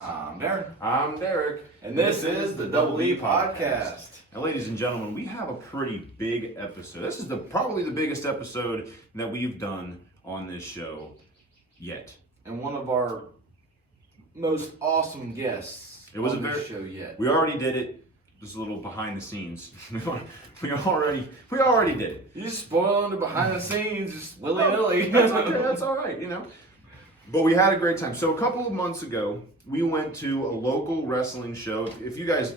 I'm Darren. I'm Derek. And this is the Double E Podcast. And ladies and gentlemen, we have a pretty big episode. This is probably the biggest episode that we've done on this show yet. And one of our most awesome guests on this show yet. We already did it. Just a little behind the scenes. we already did it. You just spoiling the behind the scenes, just willy-nilly. That's okay. That's all right, you know. But we had a great time. So a couple of months ago, we went to a local wrestling show. If you guys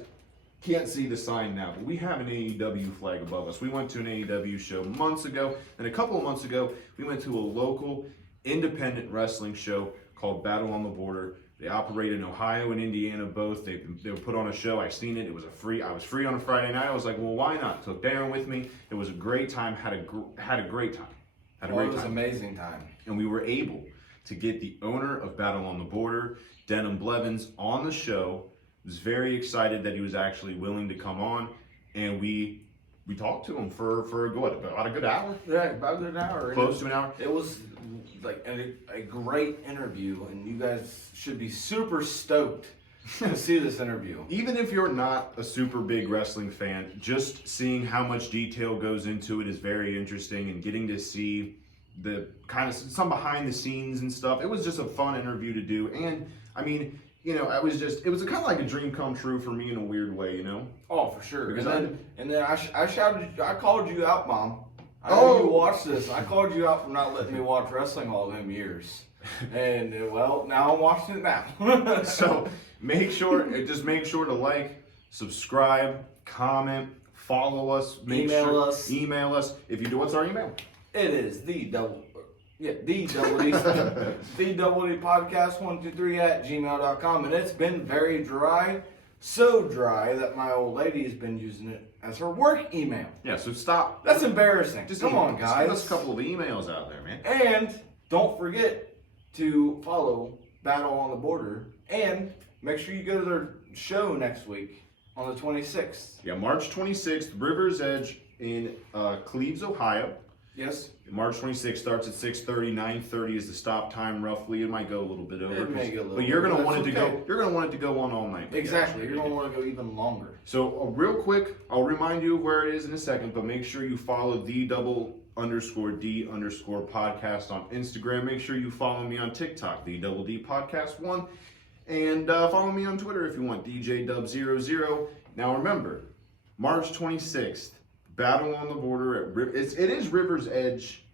can't see the sign now, but we have an AEW flag above us. We went to an AEW show months ago, and a couple of months ago, we went to a local independent wrestling show called Battle on the Border. They operate in Ohio and Indiana both. They were put on a show. I seen it. It was I was free on a Friday night. I was like, well, why not? Took Darren with me. It was a great time. Had a great time. It was an amazing time. And we were able to get the owner of Battle on the Border, Denim Blevins, on the show. Was very excited that he was actually willing to come on, and we talked to him for about a good hour. Yeah, about a good hour. Close to an hour. It was like a great interview, and you guys should be super stoked to see this interview. Even if you're not a super big wrestling fan, just seeing how much detail goes into it is very interesting, and getting to see the kind of some behind the scenes and stuff. It was just a fun interview to do, and I mean, you know, it was kind of like a dream come true for me in a weird way, you know. Oh, for sure. Because and then I called you out, Mom. I know you watched this. I called you out for not letting me watch wrestling all them years. And well, now I'm watching it now. So make sure to like, subscribe, comment, follow us, email us. If you do, what's our email? It is the double D podcast123@gmail.com, and it's been very dry. So dry that my old lady has been using it as her work email. Yeah, so stop. That's embarrassing. Just come on, guys. Give us a couple of emails out there, man. And don't forget to follow Battle on the Border, and make sure you go to their show next week on the 26th. Yeah, March 26th, River's Edge in Cleves, Ohio. Yes. March 26th starts at 6:30. 9:30 is the stop time, roughly. It might go a little bit over. It may go a little but you're gonna bit, want it to okay. go. You're gonna want it to go on all night. Exactly. You're gonna want to go even longer. So real quick, I'll remind you where it is in a second, but make sure you follow the_D_ podcast on Instagram. Make sure you follow me on TikTok, the Double D Podcast 1, and follow me on Twitter if you want, DJDub00. Now remember, March 26th. Battle on the Border at it is River's Edge.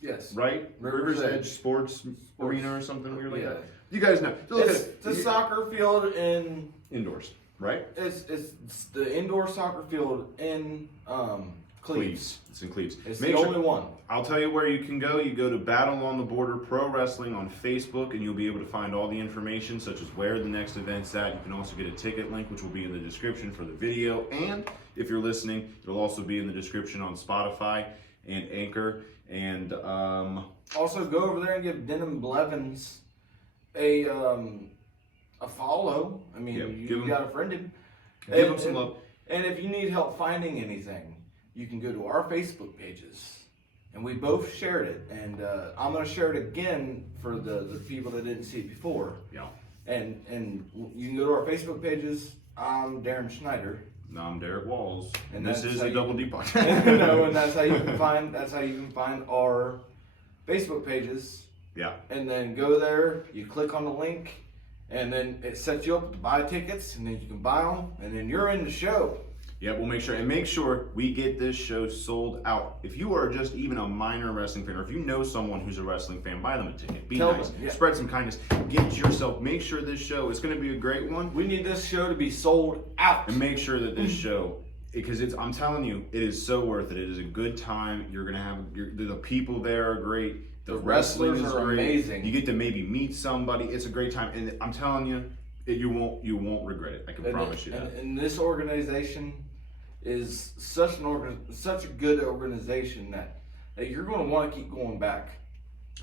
Yes. Right? River's Edge Sports Arena or something weird like that. Yeah. You guys know. It's the soccer field in indoors, right? It's the indoor soccer field in Cleves. It's in Cleves. It's the only one. I'll tell you where you can go. You go to Battle on the Border Pro Wrestling on Facebook, and you'll be able to find all the information, such as where the next event's at. You can also get a ticket link, which will be in the description for the video. And if you're listening, it'll also be in the description on Spotify and Anchor. And also go over there and give Denim Blevins a follow. I mean, you got a friend him. Give him some love. And if you need help finding anything, you can go to our Facebook pages. And we both shared it. And I'm going to share it again for the people that didn't see it before. Yeah. And you can go to our Facebook pages. I'm Darren Schneider. No, I'm Derek Walls. And this is a Double D podcast. And that's how you can find our Facebook pages. Yeah. And then go there, you click on the link, and then it sets you up to buy tickets, and then you can buy them, and then you're in the show. Yeah, we'll make sure we get this show sold out. If you are just even a minor wrestling fan, or if you know someone who's a wrestling fan, buy them a ticket. Be nice. Spread some kindness. Make sure this show is going to be a great one. We need this show to be sold out. And make sure that this show, because I'm telling you, it is so worth it. It is a good time. You're going to have, the people there are great. The wrestlers are amazing. You get to maybe meet somebody. It's a great time. And I'm telling you, you won't regret it. I can promise you that. And this organization is such a good organization that you're going to want to keep going back.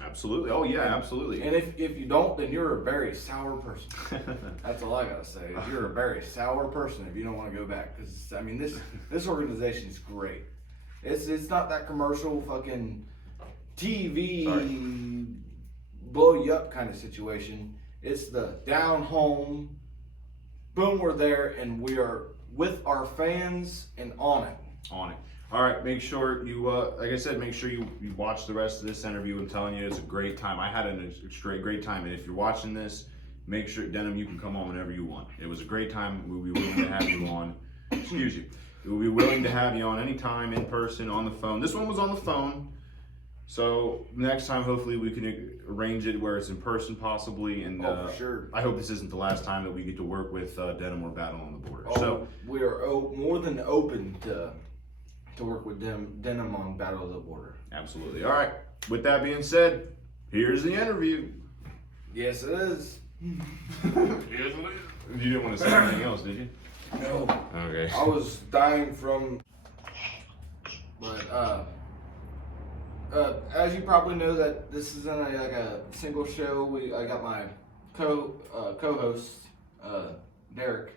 Absolutely. Oh yeah, absolutely. And if you don't, then you're a very sour person. That's all I gotta say. You're a very sour person if you don't want to go back. Because I mean, this organization is great. It's not that commercial fucking TV blow you up kind of situation. It's the down home. Boom, we're there, and we are with our fans and on it. On it. All right, make sure you, like I said, make sure you watch the rest of this interview. I'm telling you, it's a great time. I had an great time, and if you're watching this, make sure, Denim, you can come on whenever you want. It was a great time. We'll be willing to have you on. Excuse you. We'll be willing to have you on anytime, in person, on the phone. This one was on the phone, so next time, hopefully, we can arrange it where it's in person, possibly. And for sure. I hope this isn't the last time that we get to work with Denim or Battle on the Border. Oh, So we are more than open to work with Denim on Battle of the Border. absolutely. All right. With that being said, here's the interview. Yes, it is. Here's what it is. You didn't want to say anything else, did you? No. Okay. I was dying from, but as you probably know, that this isn't a single show. I got my co-host Derek.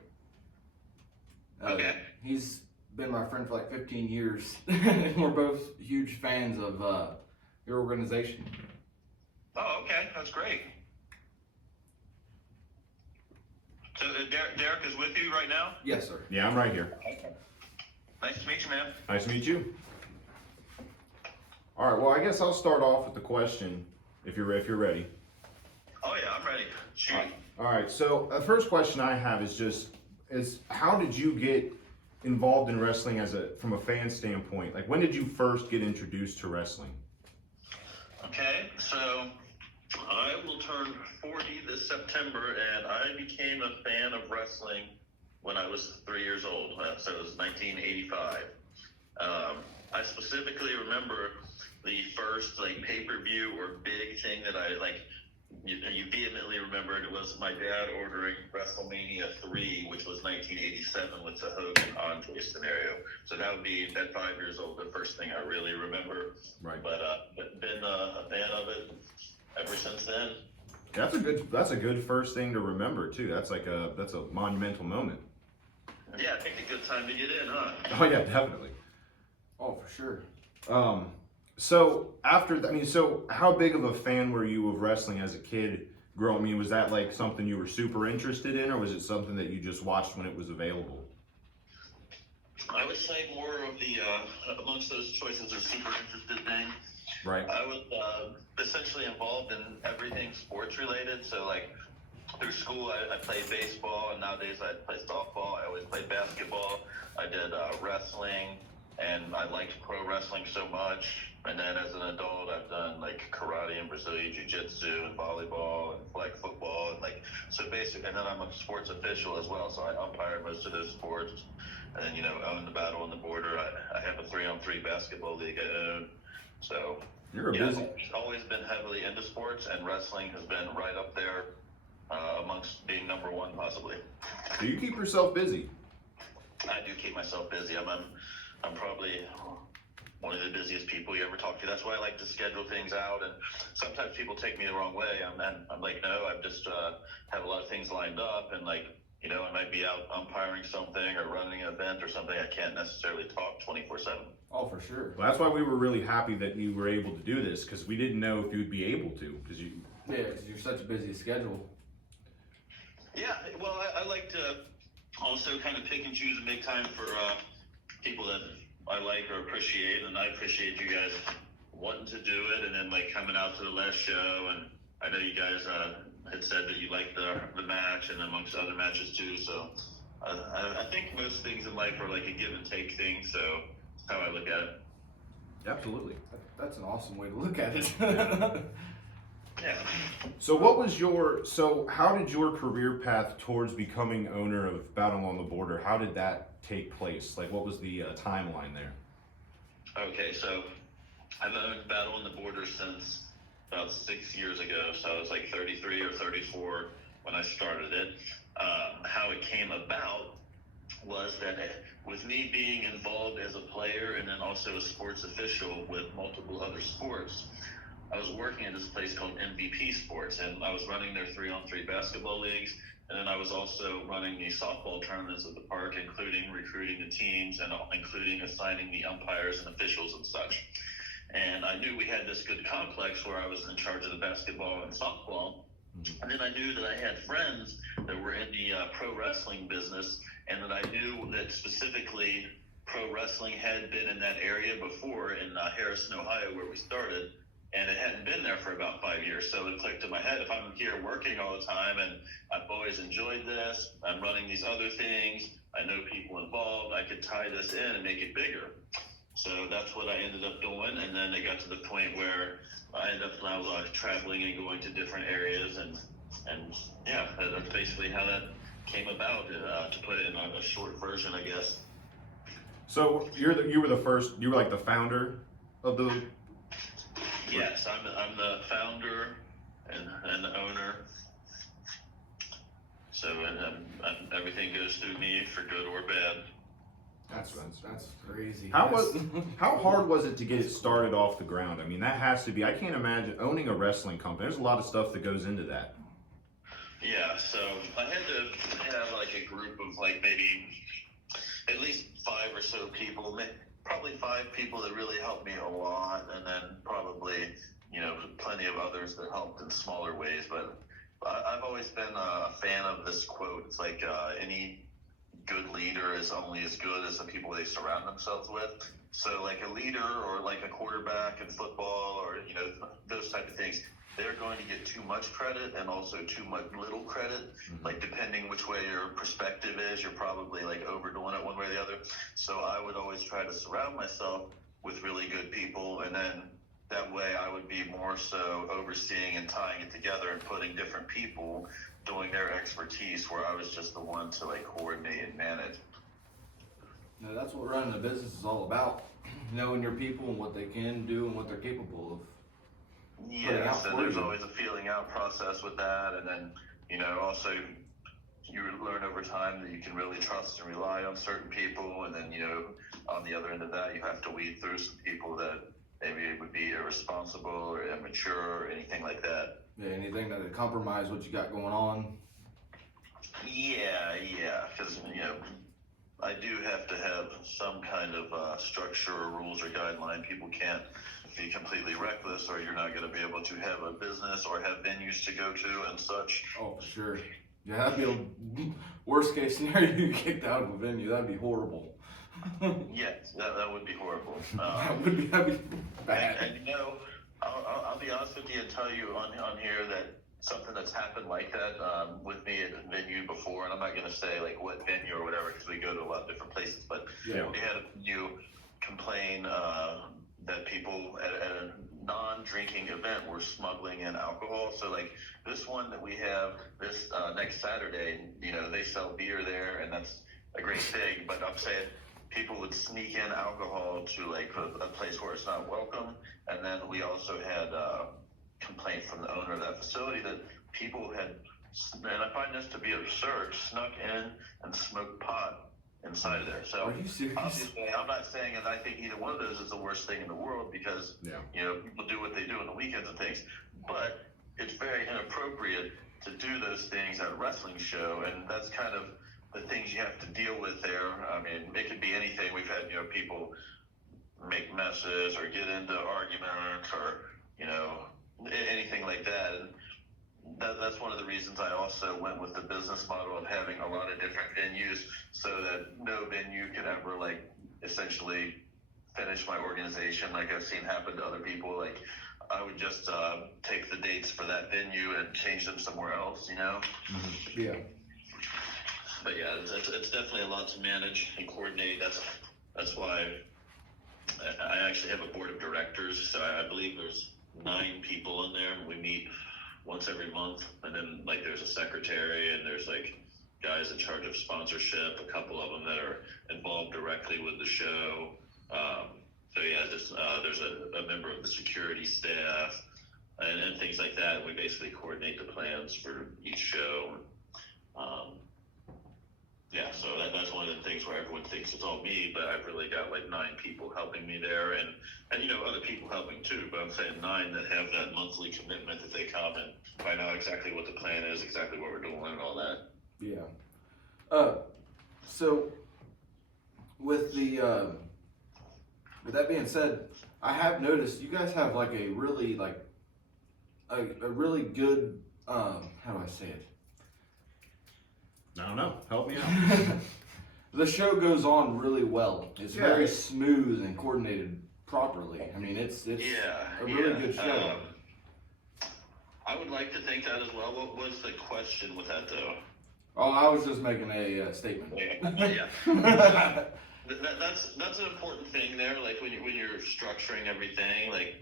Okay. He's been my friend for like 15 years, and we're both huge fans of your organization. Oh, okay. That's great. So Derek is with you right now? Yes, sir. Yeah, I'm right here. Okay. Nice to meet you, man. Nice to meet you. All right. Well, I guess I'll start off with the question, if you're ready. Oh, yeah, I'm ready. Shoot. All right. So the first question I have is how did you get involved in wrestling from a fan standpoint? Like, when did you first get introduced to wrestling? Okay, so I will turn 40 this September, and I became a fan of wrestling when I was 3 years old. So it was 1985. I specifically remember the first pay-per-view or big thing that I you vehemently remembered. It was my dad ordering WrestleMania 3, which was 1987 with the Hogan Andre scenario. So that would be, at 5 years old, the first thing I really remember. Right. But been a fan of it ever since then. That's a good first thing to remember too. That's a monumental moment. Yeah, I think a good time to get in, huh? Oh yeah, definitely. Oh, for sure. So after that, so how big of a fan were you of wrestling as a kid growing? I mean, was that like something you were super interested in, or was it something that you just watched when it was available? I would say more of the, amongst those choices, are super interested thing. Right. I was essentially involved in everything sports related. So through school, I played baseball, and nowadays I play softball. I always played basketball. I did wrestling, and I liked pro wrestling so much. And then as an adult, I've done karate and Brazilian jiu-jitsu and volleyball and flag football and so basically. And then I'm a sports official as well, so I umpire most of those sports. And then own the Battle on the Border. I have a 3-on-3 basketball league I own. So You're busy. I've always been heavily into sports, and wrestling has been right up there amongst being number one, possibly. Do you keep yourself busy? I do keep myself busy. I'm probably one of the busiest people you ever talk to. That's why I like to schedule things out, and sometimes people take me the wrong way. I'm like, no, I've just have a lot of things lined up, and I might be out umpiring something or running an event or something. I can't necessarily talk 24/7. Oh, for sure. Well, that's why we were really happy that you were able to do this, because we didn't know if you'd be able to, because you. Yeah, because you're such a busy schedule. Yeah, well, I like to also kind of pick and choose and make time for people that I like or appreciate, and I appreciate you guys wanting to do it, and then coming out to the last show. And I know you guys had said that you liked the match, and amongst other matches too. So I think most things in life are a give and take thing. So that's how I look at it. Absolutely. That's an awesome way to look at it. Yeah. So how did your career path towards becoming owner of Battle on the Border, how did that take place? What was the timeline there? Okay, so I've owned Battle on the Border since about 6 years ago. So I was 33 or 34 when I started it. How it came about was that with me being involved as a player and then also a sports official with multiple other sports, I was working at this place called MVP Sports, and I was running their 3-on-3 basketball leagues, and then I was also running the softball tournaments at the park, including recruiting the teams and including assigning the umpires and officials and such. And I knew we had this good complex where I was in charge of the basketball and softball, And then I knew that I had friends that were in the pro wrestling business, and that I knew that specifically pro wrestling had been in that area before in Harrison, Ohio, where we started, and it hadn't been there for about 5 years. So it clicked in my head, if I'm here working all the time and I've always enjoyed this, I'm running these other things, I know people involved, I could tie this in and make it bigger. So that's what I ended up doing, and then it got to the point where I ended up now traveling and going to different areas, and yeah, that's basically how that came about, to put it in a short version, I guess. So you were the first, you were like the founder of the... Yes, I'm the founder and the owner. So everything goes through me for good or bad. That's crazy. How hard was it to get it started off the ground? I mean, that has to be, I can't imagine owning a wrestling company. There's a lot of stuff that goes into that. Yeah, so I had to have like a group of like maybe at least 5 or so people, probably 5 people that really helped me a lot, and then probably, plenty of others that helped in smaller ways. But I've always been a fan of this quote. It's like any good leader is only as good as the people they surround themselves with. So like a leader or like a quarterback in football or, those type of things, they're going to get too much credit and also too much little credit. Mm-hmm. Like depending which way your perspective is, you're probably like overdoing it one way or the other. So I would always try to surround myself with really good people, and then that way I would be more so overseeing and tying it together and putting different people doing their expertise where I was just the one to like coordinate and manage. No, that's what running a business is all about. Knowing your people and what they can do and what they're capable of. Yeah, so there's always a feeling out process with that, and then, also you learn over time that you can really trust and rely on certain people, and then, on the other end of that, you have to weed through some people that maybe would be irresponsible or immature or anything like that. Yeah, anything that would compromise what you got going on. Yeah, because, I do have to have some kind of structure or rules or guideline. People can't be completely reckless, or you're not going to be able to have a business or have venues to go to and such. Oh, for sure. Yeah, that'd be a worst case scenario. You get kicked out of a venue. That'd be horrible. Yes, that would be horrible. That'd be bad. And I'll be honest with you and tell you on here that something that's happened like that with me at a venue before, and I'm not going to say like what venue or whatever because we go to a lot of different places, but we had a venue complain that people at a non-drinking event were smuggling in alcohol. So like this one that we have this next Saturday, they sell beer there, and that's a great thing, but I'm saying people would sneak in alcohol to like a place where it's not welcome. And then we also had a complaint from the owner of that facility that people had, and I find this to be absurd, snuck in and smoked pot inside of there. So are you serious? Obviously, I'm not saying that I think either one of those is the worst thing in the world, because people do what they do on the weekends and things, but it's very inappropriate to do those things at a wrestling show, and that's kind of the things you have to deal with there. I mean, it could be anything. We've had people make messes or get into arguments or anything like that. And that's one of the reasons I also went with the business model of having a lot of different venues, so that no venue could ever like essentially finish my organization like I've seen happen to other people. Like I would just take the dates for that venue and change them somewhere else, Mm-hmm. Yeah. But yeah, it's definitely a lot to manage and coordinate. That's why I actually have a board of directors. So I believe there's 9 people in there. We meet once every month, and then like there's a secretary, and there's like guys in charge of sponsorship, a couple of them that are involved directly with the show. So yeah, there's a member of the security staff and things like that. And we basically coordinate the plans for each show. Yeah, so that's one of the things where everyone thinks it's all me, but I've really got like 9 people helping me there, and other people helping too, but I'm saying 9 that have that monthly commitment that they come and find out exactly what the plan is, exactly what we're doing and all that. Yeah. So with that being said, I have noticed you guys have like a really good how do I say it? I don't know. Help me out. The show goes on really well. It's Yeah. very smooth and coordinated properly. I mean, it's a really good show. I would like to think that as well. What was the question with that, though? Oh, I was just making a statement. Yeah. That's an important thing there. Like when you're structuring everything, like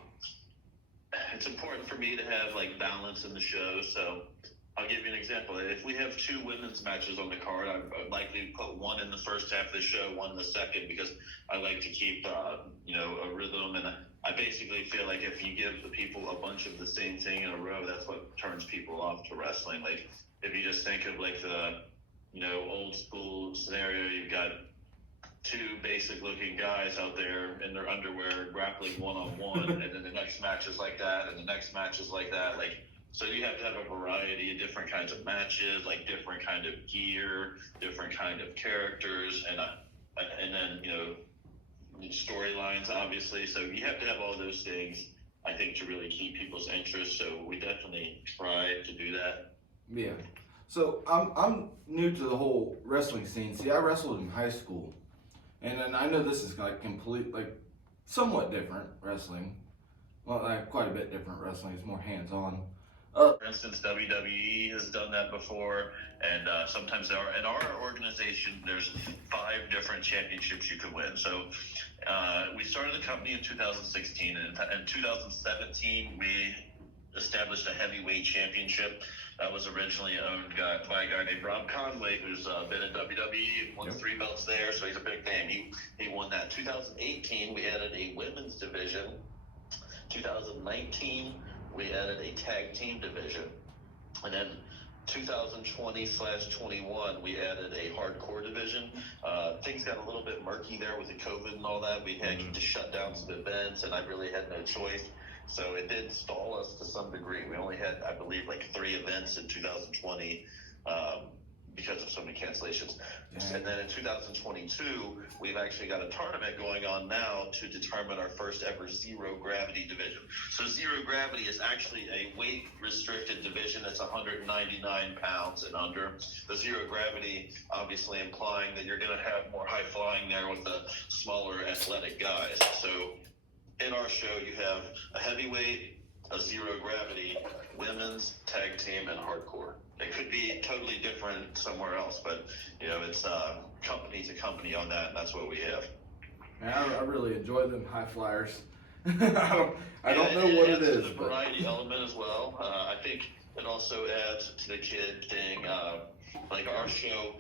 it's important for me to have like balance in the show. So I'll give you an example. If we have 2 women's matches on the card, I'd likely put one in the first half of the show, one in the second, because I like to keep a rhythm, and I basically feel like if you give the people a bunch of the same thing in a row, that's what turns people off to wrestling. Like if you just think of like the old school scenario, you've got 2 basic looking guys out there in their underwear grappling one-on-one, and then the next match is like that, and the next match is like that. Like, so you have to have a variety of different kinds of matches, like different kind of gear, different kind of characters, and then storylines, obviously. So you have to have all those things, I think, to really keep people's interest. So we definitely try to do that. Yeah. So I'm new to the whole wrestling scene. See, I wrestled in high school, and then I know this is like somewhat different wrestling. Well, like quite a bit different wrestling. It's more hands-on. For instance, WWE has done that before, and sometimes in our organization, there's 5 different championships you could win. So we started the company in 2016, and in 2017, we established a heavyweight championship that was originally owned by a guy named Rob Conway, who's been in WWE and won 3 belts there, so he's a big name. He won that. 2018, we added a women's division. 2019, we added a tag team division. And then 2020/21, we added a hardcore division. Things got a little bit murky there with the COVID and all that. We had to shut down some events, and I really had no choice. So it did stall us to some degree. We only had, I believe, like 3 events in 2020 because of so many cancellations. Yeah. And then in 2022, we've actually got a tournament going on now to determine our first ever zero gravity division. So zero gravity is actually a weight restricted division that's 199 pounds and under. The zero gravity obviously implying that you're going to have more high flying there with the smaller athletic guys. So in our show, you have a heavyweight, a zero gravity, women's, tag team, and hardcore. It could be totally different somewhere else, but it's company to company on that, and that's what we have. Man, I really enjoy them high flyers. I don't know what it is. The variety element as well. I think it also adds to the kid thing. Like our show,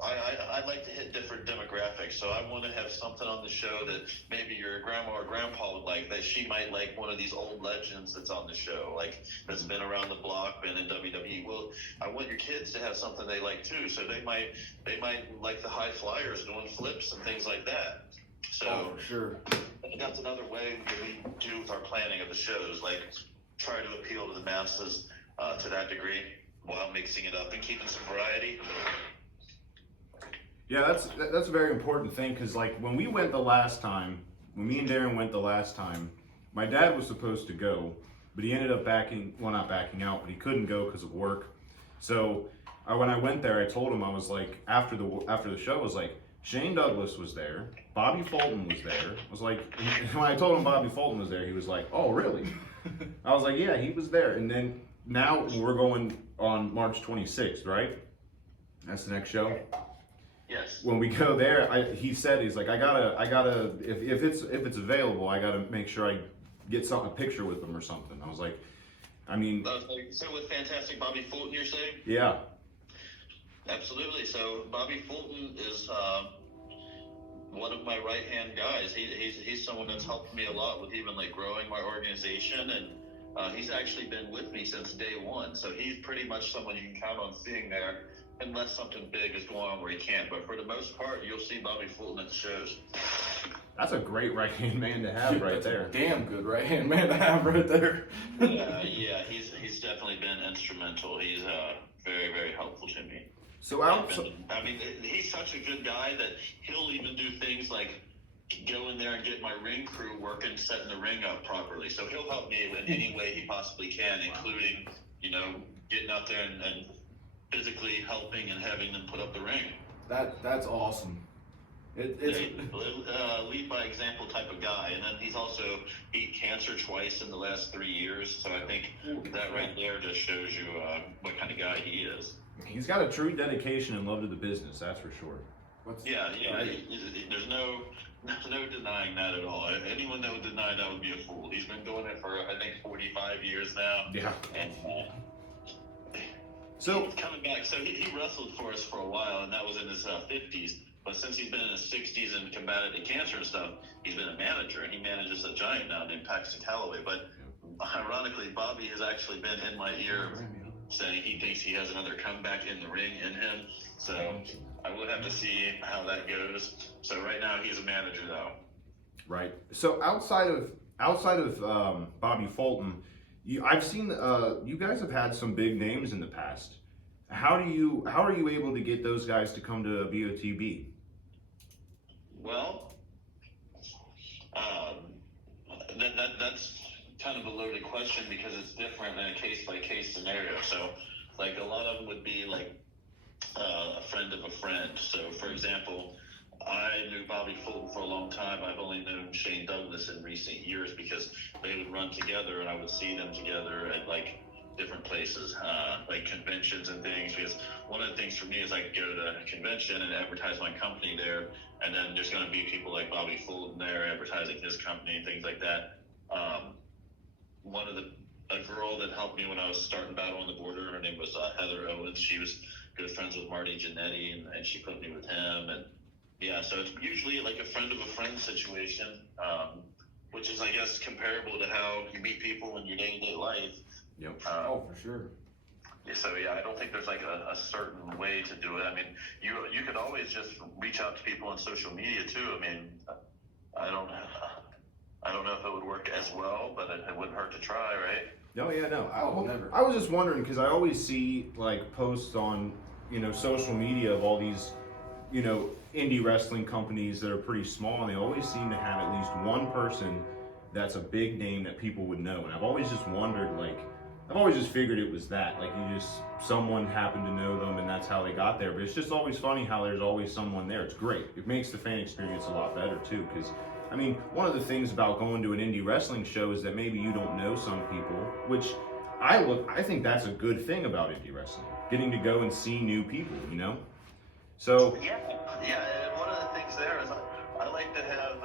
I like to hit different demographics, so I want to have something on the show that maybe your grandma or grandpa would like, that she might like one of these old legends that's on the show, like that's been around the block, been in WWE. Well, I want your kids to have something they like too, so they might like the high flyers doing flips and things like that. So sure, that's another way that we do with our planning of the shows, like try to appeal to the masses to that degree, while mixing it up and keeping some variety. Yeah, that's a very important thing, because like when we went the last time, when me and Darren went the last time, my dad was supposed to go, but he ended up not backing out, but he couldn't go because of work. So when I went there, I told him, I was like, after the show, I was like, Shane Douglas was there, Bobby Fulton was there. I was like, when I told him Bobby Fulton was there, he was like, oh really? I was like, yeah, he was there. And then now we're going on March 26th, right? That's the next show. Yes. When we go there, he said, he's like, I gotta, if it's available, I gotta make sure I get a picture with them or something. I was like, I mean. So with Fantastic Bobby Fulton, you're saying? Yeah. Absolutely. So Bobby Fulton is one of my right-hand guys. He's someone that's helped me a lot with even like growing my organization, and he's actually been with me since day one. So he's pretty much someone you can count on seeing there, unless something big is going on where he can't. But for the most part, you'll see Bobby Fulton at the shows. That's a great right-hand man to have right there. A damn good right-hand man to have right there. Yeah, he's definitely been instrumental. He's very, very helpful to me. So I mean, he's such a good guy that he'll even do things like go in there and get my ring crew working, setting the ring up properly. So he'll help me in any way he possibly can, including, getting out there and physically helping and having them put up the ring. That's awesome. Lead by example type of guy, and then he's also beat cancer twice in the last 3 years. So I think that right there just shows you what kind of guy he is. He's got a true dedication and love to the business, that's for sure. There's no denying that at all. Anyone that would deny that would be a fool. He's been doing it for I think 45 years now. Yeah. And so he's coming back. So he wrestled for us for a while, and that was in his 50s. But since he's been in his 60s and combated the cancer and stuff, he's been a manager, and he manages a giant now named Paxton Calloway. But ironically, Bobby has actually been in my ear saying he thinks he has another comeback in the ring in him. So I will have to see how that goes. So right now he's a manager though. Right. So outside of Bobby Fulton, I've seen you guys have had some big names in the past. How are you able to get those guys to come to BOTB? Well, that's kind of a loaded question because it's different in a case-by-case scenario. So, like, a lot of them would be like a friend of a friend. So, for example, I knew Bobby Fulton for a long time. I've only known Shane Douglas in recent years because they would run together and I would see them together at, like, different places, like conventions and things, because one of the things for me is I could go to a convention and advertise my company there, and then there's going to be people like Bobby Fulton there advertising his company and things like that. A girl that helped me when I was starting Battle on the Border, her name was Heather Owens. She was good friends with Marty Jannetty, and she put me with him. And yeah, so it's usually like a friend of a friend situation, which is, I guess, comparable to how you meet people in your day-to-day life. Yep. For sure. So yeah, I don't think there's like a certain way to do it. I mean, you could always just reach out to people on social media too. I mean, I don't know if it would work as well, but it wouldn't hurt to try, right? No, yeah, no. Never. I was just wondering because I always see like posts on social media of all these indie wrestling companies that are pretty small, and they always seem to have at least one person that's a big name that people would know. And I've always just wondered, like, I've always just figured it was that, like, someone happened to know them and that's how they got there. But it's just always funny how there's always someone there. It's great. It makes the fan experience a lot better too, because I mean, one of the things about going to an indie wrestling show is that maybe you don't know some people, which I think that's a good thing about indie wrestling, getting to go and see new people, So yeah, and one of the things there is I like to have,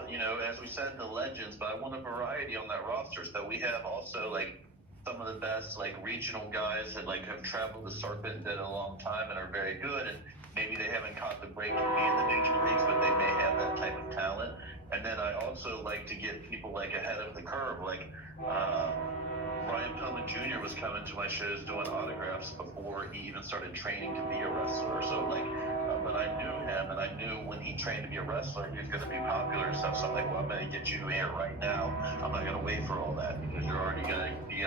as we said, the legends, but I want a variety on that roster. So we have also like some of the best like regional guys that like have traveled the circuit and did a long time and are very good, and maybe they haven't caught the break to be in the major leagues, but they may have that type of talent. And then I also like to get people like ahead of the curve, like Brian Pillman Jr. was coming to my shows doing autographs before he even started training to be a wrestler. So like, but I knew him, and I knew when he trained to be a wrestler, he was going to be popular and stuff. So I'm like, well, I'm going to get you here right now. I'm not going to wait for all that because you're already going to be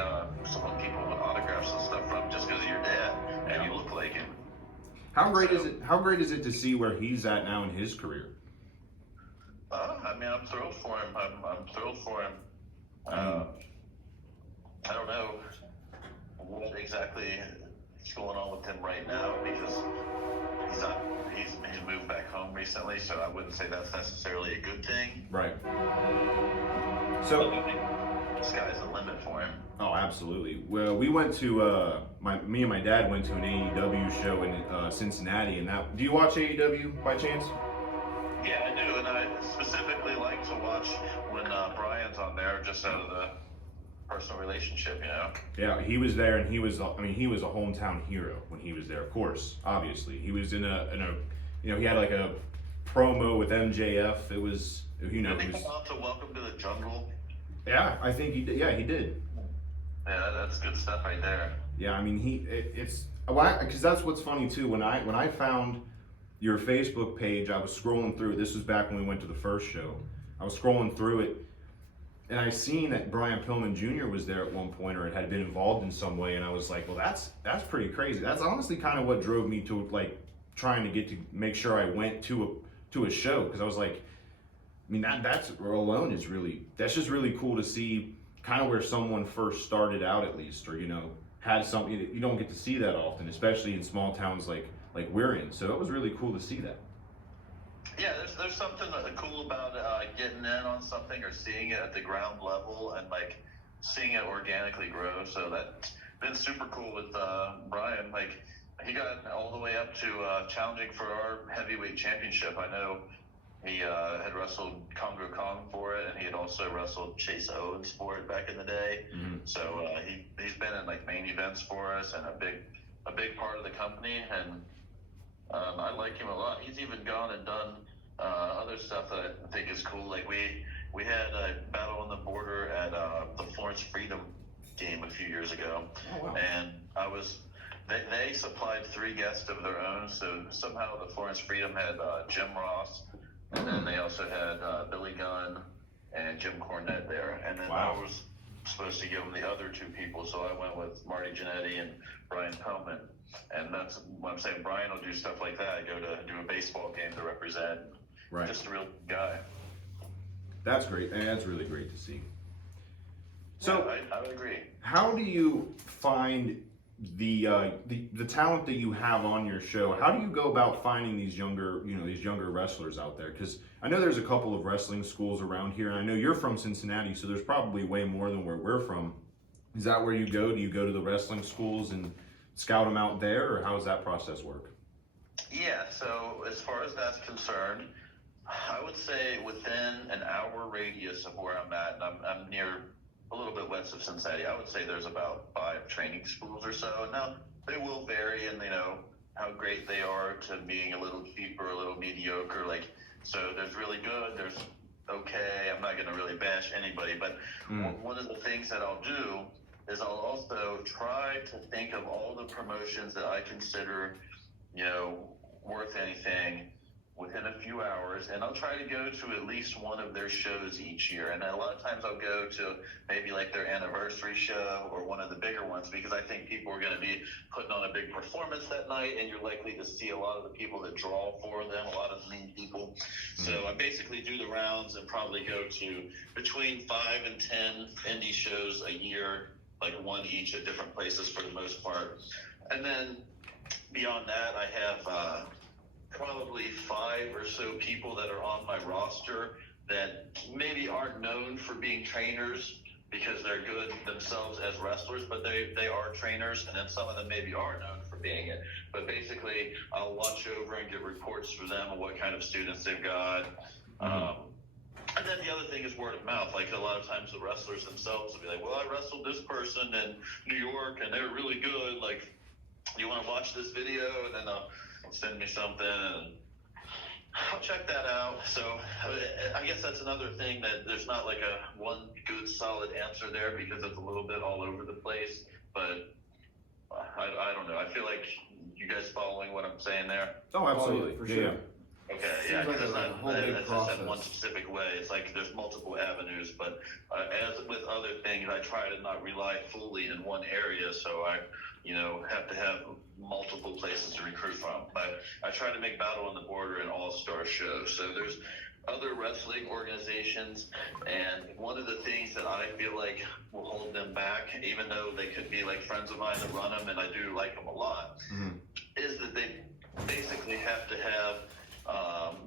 someone people with autographs and stuff from just because of your dad and you look like him. How great is it to see where he's at now in his career? I mean, I'm thrilled for him. I'm thrilled for him. I don't know what exactly is going on with him right now because he's moved back home recently, so I wouldn't say that's necessarily a good thing. Right. So the sky's the limit for him. Oh, absolutely. Well, we went to me and my dad went to an AEW show in Cincinnati, and do you watch AEW by chance? Yeah, I do, and I specifically like to watch when Brian's on there, just out of the personal relationship, Yeah, he was there, and he was a hometown hero when he was there. Of course, obviously, he was in a he had like a promo with MJF. It was Did he come out to Welcome to the Jungle? Yeah, I think he did. Yeah, he did. Yeah, that's good stuff right there. Yeah, I mean because that's what's funny too. When I found your Facebook page, I was scrolling through it. This was back when we went to the first show. I was scrolling through it, and I seen that Brian Pillman Jr. was there at one point, or it had been involved in some way, and I was like, well, that's pretty crazy. That's honestly kind of what drove me to like trying to get to make sure I went to a show, because I was like, I mean, that's alone that's just really cool to see kind of where someone first started out, at least, or had something that you don't get to see that often, especially in small towns like we're in. So it was really cool to see that. Yeah, there's something cool about getting in on something or seeing it at the ground level and like seeing it organically grow. So that's been super cool with Brian. Like he got all the way up to challenging for our heavyweight championship. I know he had wrestled Congo Kong for it, and he had also wrestled Chase Owens for it back in the day. Mm-hmm. So he's been in like main events for us and a big part of the company. And I like him a lot. He's even gone and done other stuff that I think is cool. Like we had a battle on the border at the Florence Freedom game a few years ago. Oh, wow. And they supplied 3 guests of their own. So somehow the Florence Freedom had Jim Ross, and then they also had Billy Gunn and Jim Cornette there. And then wow. I was supposed to give them the other 2 people, so I went with Marty Jannetty and Brian Pillman. And that's what I'm saying. Brian will do stuff like that. I go to do a baseball game to represent. Right. Just a real guy. That's great. And that's really great to see. So yeah, I would agree. How do you find the talent that you have on your show? How do you go about finding these younger wrestlers out there? Because I know there's a couple of wrestling schools around here, and I know you're from Cincinnati, so there's probably way more than where we're from. Is that where you go? Do you go to the wrestling schools and scout them out there, or how does that process work? Yeah, so as far as that's concerned, I would say within an hour radius of where I'm at, and I'm near a little bit west of Cincinnati, I would say there's about 5 training schools or so. Now, they will vary in, how great they are to being a little cheaper, a little mediocre. Like, so there's really good, there's okay. I'm not going to really bash anybody, but one of the things that I'll do is I'll also try to think of all the promotions that I consider, worth anything within a few hours, and I'll try to go to at least one of their shows each year. And a lot of times I'll go to maybe like their anniversary show or one of the bigger ones, because I think people are going to be putting on a big performance that night, and you're likely to see a lot of the people that draw for them, a lot of main people. So I basically do the rounds and probably go to between 5 and 10 indie shows a year, like 1 each at different places for the most part. And then beyond that, I have probably 5 or so people that are on my roster that maybe aren't known for being trainers because they're good themselves as wrestlers, but they are trainers, and then some of them maybe are known for being it. But basically, I'll watch over and get reports for them on what kind of students they've got. And then the other thing is word of mouth. Like a lot of times the wrestlers themselves will be like, well, I wrestled this person in New York and they're really good. Like, you want to watch this video? And then they'll send me something and I'll check that out. So I guess that's another thing, that there's not like a one good solid answer there, because it's a little bit all over the place. But I don't know. I feel like you guys following what I'm saying there? Oh, absolutely. For sure. Yeah. Okay, yeah, because it's not one specific way. It's like there's multiple avenues, but as with other things, I try to not rely fully in one area, so I, have to have multiple places to recruit from. But I try to make Battle on the Border an all-star show. So there's other wrestling organizations, and one of the things that I feel like will hold them back, even though they could be like friends of mine that run them, and I do like them a lot, is that they basically have to have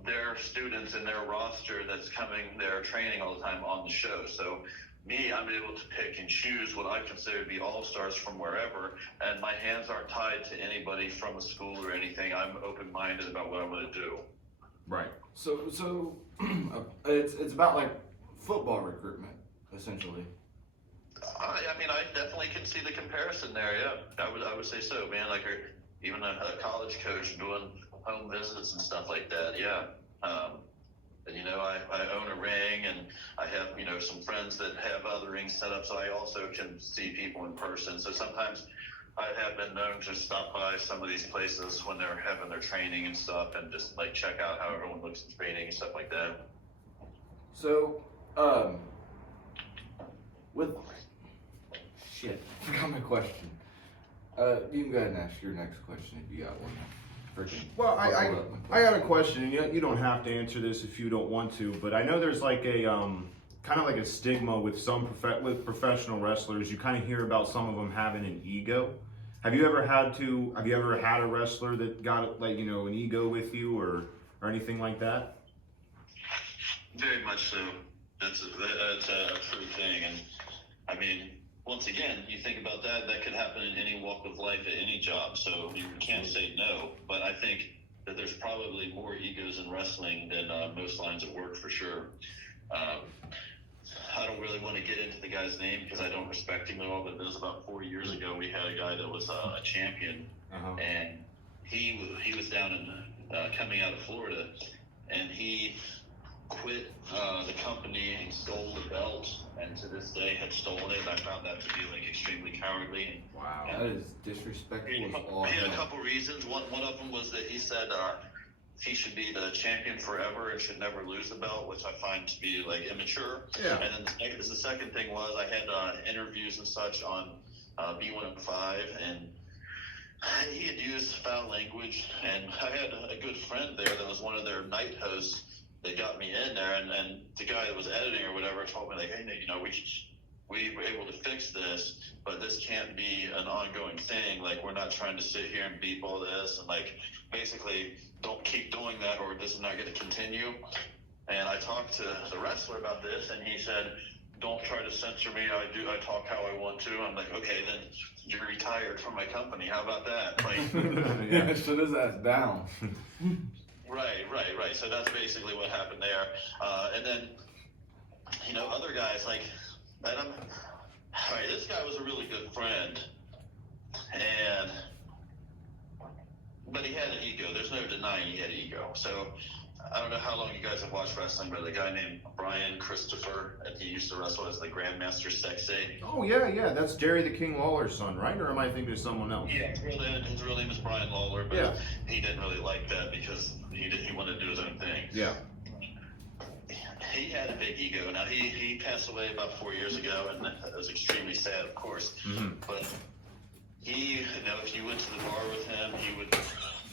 their students in their roster that's coming there training all the time on the show. So me, I'm able to pick and choose what I consider to be all-stars from wherever, and my hands aren't tied to anybody from a school or anything. I'm open-minded about what I'm going to do. Right. So it's about like football recruitment, essentially. I mean, I definitely can see the comparison there. Yeah, I would say so, man. Like even a college coach doing home visits and stuff like that. Yeah. And I own a ring, and I have some friends that have other rings set up, so I also can see people in person. So sometimes I have been known to stop by some of these places when they're having their training and stuff, and just like check out how everyone looks in training and stuff like that. So, forgot my question. You can go ahead and ask your next question if you got one. Well, I got a question, and you don't have to answer this if you don't want to, but I know there's like a kind of like a stigma with with professional wrestlers. You kind of hear about some of them having an ego. Have you ever had a wrestler that got like, an ego with you or anything like that? Very much so. That's a true thing. And I mean, once again, you think about that, that could happen in any walk of life at any job. So you can't say no. But I think that there's probably more egos in wrestling than most lines of work for sure. I don't really want to get into the guy's name because I don't respect him at all, but it was about 4 years ago we had a guy that was a champion, and he was down in coming out of Florida, and he quit the company and stole the belt, and to this day had stolen it. I found that to be like extremely cowardly. Wow, that is disrespectful. He had a couple reasons. One of them was that he said he should be the champion forever and should never lose the belt, which I find to be like immature. Yeah. And then the second thing was I had interviews and such on B105, and he had used foul language, and I had a good friend there that was one of their night hosts that got me in there, and the guy that was editing or whatever told me like, hey, Nick, we were able to fix this, but this can't be an ongoing thing. Like, we're not trying to sit here and beep all this, and like basically don't keep doing that or this is not going to continue. And I talked to the wrestler about this, and he said, don't try to censor me. I talk how I want to. I'm like, okay, then you're retired from my company. How about that? Like, yeah, shut his ass down. Right. So that's basically what happened there. And then, other guys like, this guy was a really good friend, but he had an ego. There's no denying he had ego. So I don't know how long you guys have watched wrestling, but a guy named Brian Christopher, and he used to wrestle as the Grandmaster Sexay. Oh, yeah. That's Jerry the King Lawler's son, right? Or am I thinking of someone else? Yeah, his real name is Brian Lawler, but he didn't really like that because he wanted to do his own thing. Yeah. He had a big ego. Now, he passed away about 4 years ago, and that was extremely sad, of course. Mm-hmm. But he, if you went to the bar with him, he would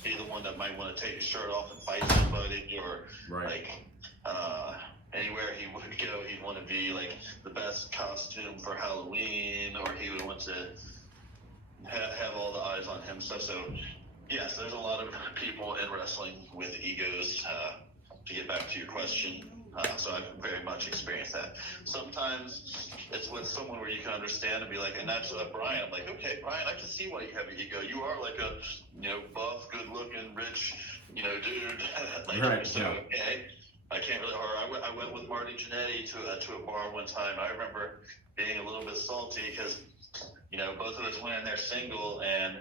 be the one that might want to take his shirt off and fight somebody, or anywhere he would go, he'd want to be like the best costume for Halloween, or he would want to have all the eyes on him. So yes, there's a lot of people in wrestling with egos. To get back to your question, so I've very much experienced that. Sometimes it's with someone where you can understand and be like, and that's Brian. I'm like, okay, Brian, I can see why you have an ego. You are like a, buff, good-looking, rich, dude. Okay. I can't really. Or I went with Marty Jannetty to a bar one time. I remember being a little bit salty because, both of us went in there single, and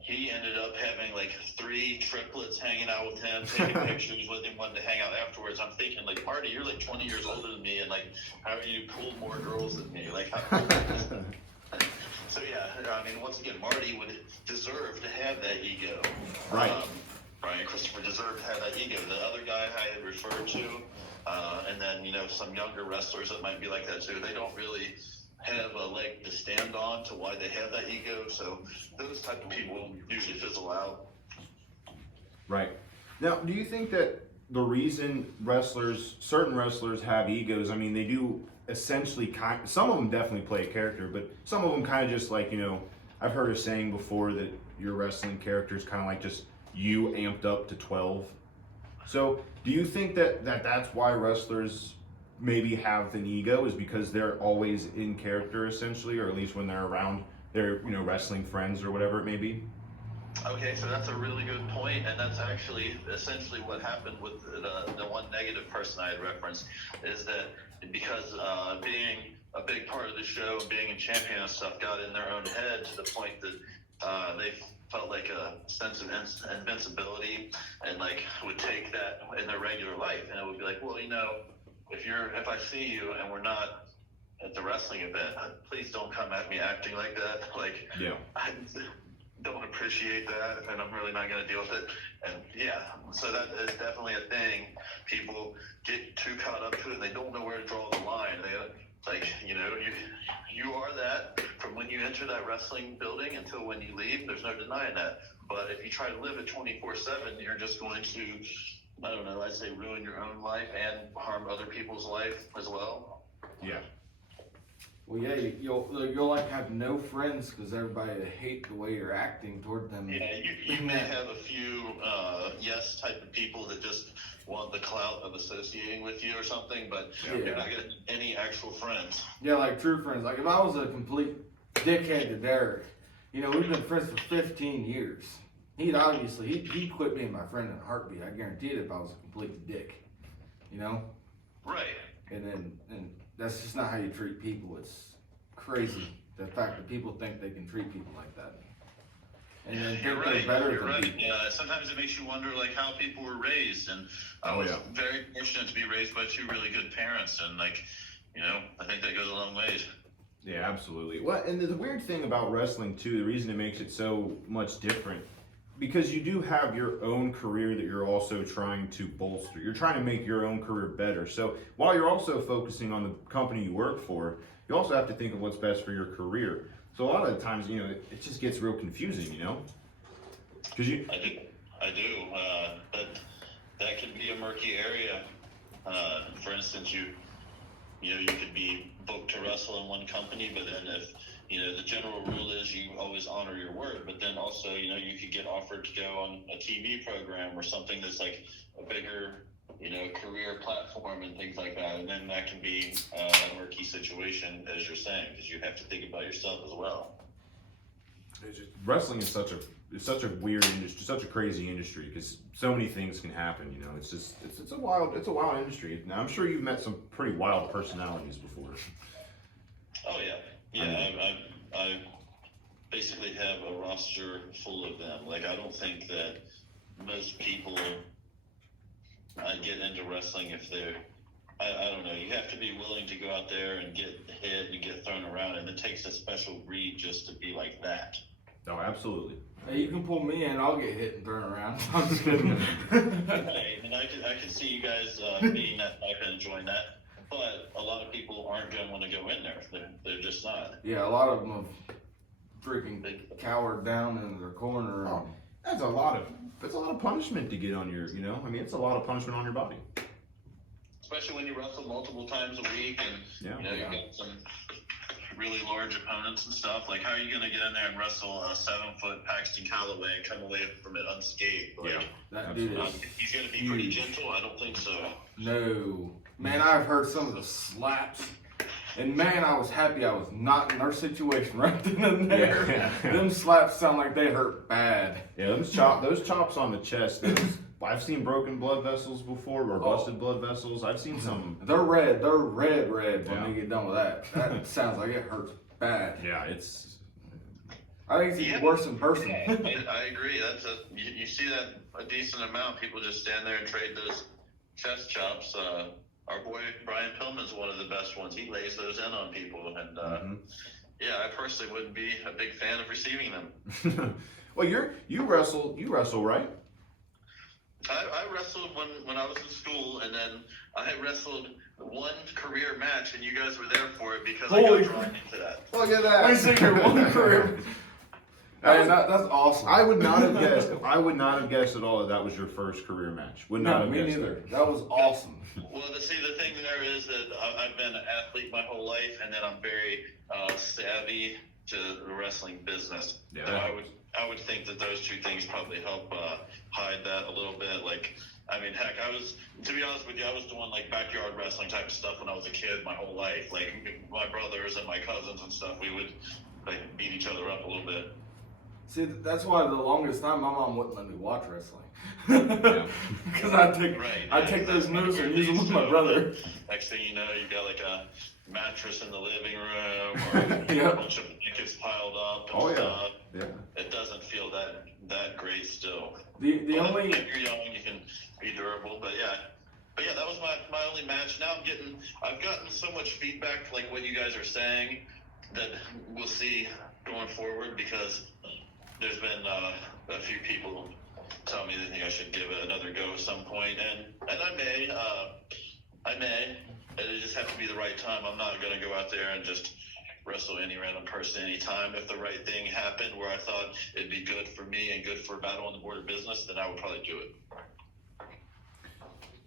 he ended up having like 3 triplets hanging out with him, taking pictures with him, wanting to hang out afterwards. I'm thinking, like, Marty, you're like 20 years older than me, and like, how are you pulled more girls than me? Like, so yeah, I mean, once again, Marty would deserve to have that ego. Right. Brian Christopher deserved to have that ego. The other guy I had referred to, and then some younger wrestlers that might be like that too. They don't really have a leg to stand on to why they have that ego, so those type of people usually fizzle out. Right. Now, do you think that the reason certain wrestlers have egos, I mean, they do essentially some of them definitely play a character, but some of them kind of just like, I've heard a saying before that your wrestling character is kind of like just you amped up to 12. So do you think that that's why wrestlers maybe have an ego, is because they're always in character essentially, or at least when they're around their wrestling friends or whatever it may be? Okay, so that's a really good point, and that's actually essentially what happened with the one negative person I had referenced, is that because being a big part of the show, being a champion and stuff, got in their own head to the point that they felt like a sense of invincibility, and like would take that in their regular life, and it would be like, well, if I see you and we're not at the wrestling event, please don't come at me acting like that. Like, I don't appreciate that, and I'm really not going to deal with it. And so that is definitely a thing. People get too caught up to it, and they don't know where to draw the line. You are that from when you enter that wrestling building until when you leave. There's no denying that. But if you try to live it 24/7, you're just going to, I don't know, I'd say ruin your own life and harm other people's life as well. Yeah. Well, yeah, you'll like have no friends because everybody hate the way you're acting toward them. Yeah, you may have a few yes type of people that just want the clout of associating with you or something, but you're not getting any actual friends. Yeah, like true friends. Like if I was a complete dickhead to Derek, you know, we've been friends for 15 years. He'd quit being my friend in a heartbeat. I guarantee it if I was a complete dick. You know? Right. And that's just not how you treat people. It's crazy the fact that people think they can treat people like that. And then You're think right. they're better You're than right. people. Sometimes it makes you wonder like how people were raised, and I was very fortunate to be raised by two really good parents, and like, you know, I think that goes a long ways. Yeah, absolutely. Well, and the weird thing about wrestling too, the reason it makes it so much different, because you do have your own career that you're also trying to bolster. You're trying to make your own career better. So while you're also focusing on the company you work for, you also have to think of what's best for your career. So a lot of the times, you know, it just gets real confusing, you know? Cause I do. But that can be a murky area. For instance, you could be booked to wrestle in one company, but then if, you know, the general rule is you always honor your word, but then also, you know, you could get offered to go on a TV program or something that's like a bigger, you know, career platform and things like that. And then that can be a murky situation, as you're saying, because you have to think about yourself as well. Wrestling is such a weird industry, such a crazy industry, because so many things can happen. You know, it's a wild industry. Now I'm sure you've met some pretty wild personalities before. Oh yeah, yeah. I basically have a roster full of them. Like I don't think that most people get into wrestling if they're. I don't know. You have to be willing to go out there and get hit and get thrown around, and it takes a special breed just to be like that. Oh, absolutely. Hey, you can pull me in, I'll get hit and thrown around. I'm just kidding. Right, and I can see you guys being that type and enjoying that, but a lot of people aren't going to want to go in there. They're just not. Yeah, a lot of them have freaking cowered down in their corner. Oh, that's a lot of punishment to get on your, you know, I mean, it's a lot of punishment on your body. Especially when you wrestle multiple times a week and, you know, you've got some really large opponents and stuff. Like, how are you going to get in there and wrestle a 7-foot Paxton Calloway and come away from it unscathed? Like, that dude is he's going to be pretty gentle? I don't think so. No. Man, I've heard some of the slaps. And man, I was happy I was not in their situation right then and there. Them slaps sound like they hurt bad. Yeah, those chops on the chest, I've seen broken blood vessels before, or busted blood vessels. I've seen some. They're red when they get done with that. That sounds like it hurts bad. Yeah, it's. I think it's even worse in person. I agree. You see that a decent amount. People just stand there and trade those chest chops. Our boy Brian Pillman's one of the best ones. He lays those in on people, and yeah, I personally wouldn't be a big fan of receiving them. Well, you wrestle, right? I wrestled when I was in school, and then I wrestled one career match, and you guys were there for it because I got drawn into that. Look at that! I see your one career. That's awesome. I would not have guessed. I would not have guessed at all that was your first career match. Would not have me guessed neither. That. That was awesome. Well, the thing there is that I've been an athlete my whole life, and then I'm very savvy to the wrestling business. Yeah. So I would think that those two things probably help hide that a little bit. Like, I mean, heck, to be honest with you, I was doing like backyard wrestling type of stuff when I was a kid my whole life. Like my brothers and my cousins and stuff, we would like beat each other up a little bit. See, that's why the longest time my mom wouldn't let me watch wrestling. Because I take those moves and use them with my brother. Next thing you know, you've got like a mattress in the living room or a bunch of blankets piled up and stuff. Yeah. It doesn't feel that great still. If you're young, you can be durable, but yeah, that was my only match. Now I've gotten so much feedback, like what you guys are saying, that we'll see going forward, because there's been a few people tell me they think I should give it another go at some point, and I may. It just have to be the right time. I'm not going to go out there and just wrestle any random person anytime. If the right thing happened where I thought it'd be good for me and good for Battle on the Border business, then I would probably do it.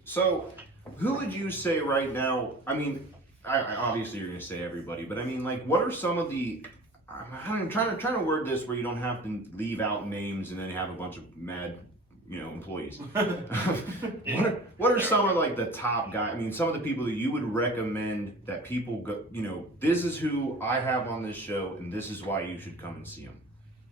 So, who would you say right now? I mean, obviously you're going to say everybody, but I mean, like, what are some of the? I'm trying to word this where you don't have to leave out names and then have a bunch of mad, employees. What are some of like the top guys? I mean, some of the people that you would recommend that people go. This is who I have on this show, and this is why you should come and see them.